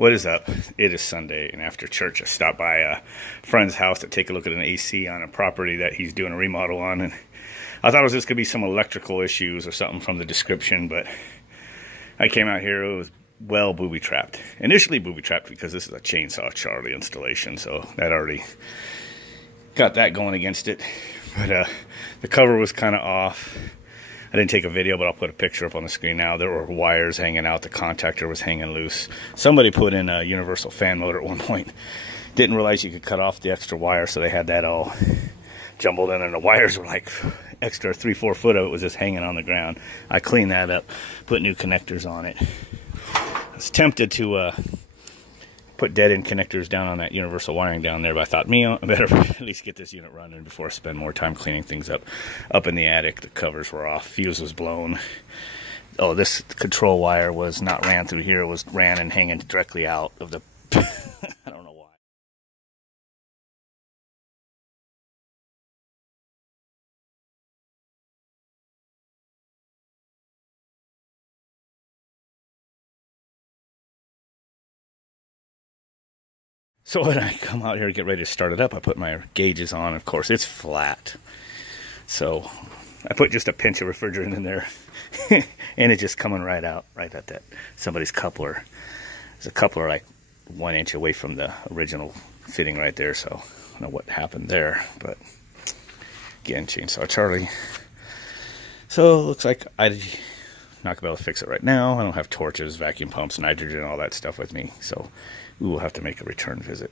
What is up? It is Sunday, and after church I stopped by a friend's house to take a look at an AC on a property that he's doing a remodel on, and I thought it was just going to be some electrical issues or something from the description, but I came out here, it was well booby-trapped. Initially booby-trapped because this is a Chainsaw Charlie installation, so that already got that going against it. But the cover was kind of off. I didn't take a video, but I'll put a picture up on the screen now. There were wires hanging out. The contactor was hanging loose. Somebody put in a universal fan motor at one point. Didn't realize you could cut off the extra wire, so they had that all jumbled in, and the wires were like extra 3-4 foot of it was just hanging on the ground. I cleaned that up, put new connectors on it. I was tempted to put dead-end connectors down on that universal wiring down there, but I thought, I better at least get this unit running before I spend more time cleaning things up. Up in the attic, the covers were off, fuse was blown. Oh, this control wire was not ran through here, it was ran and hanging directly out of the I don't know why. So when I come out here to get ready to start it up, I put my gauges on. Of course, it's flat. So I put just a pinch of refrigerant in there, and it's just coming right out, right at that somebody's coupler. There's a coupler like 1 inch away from the original fitting right there, so I don't know what happened there. But again, Chainsaw Charlie. So it looks like I'm not gonna be able to fix it right now. I don't have torches, vacuum pumps, nitrogen, all that stuff with me, so we will have to make a return visit.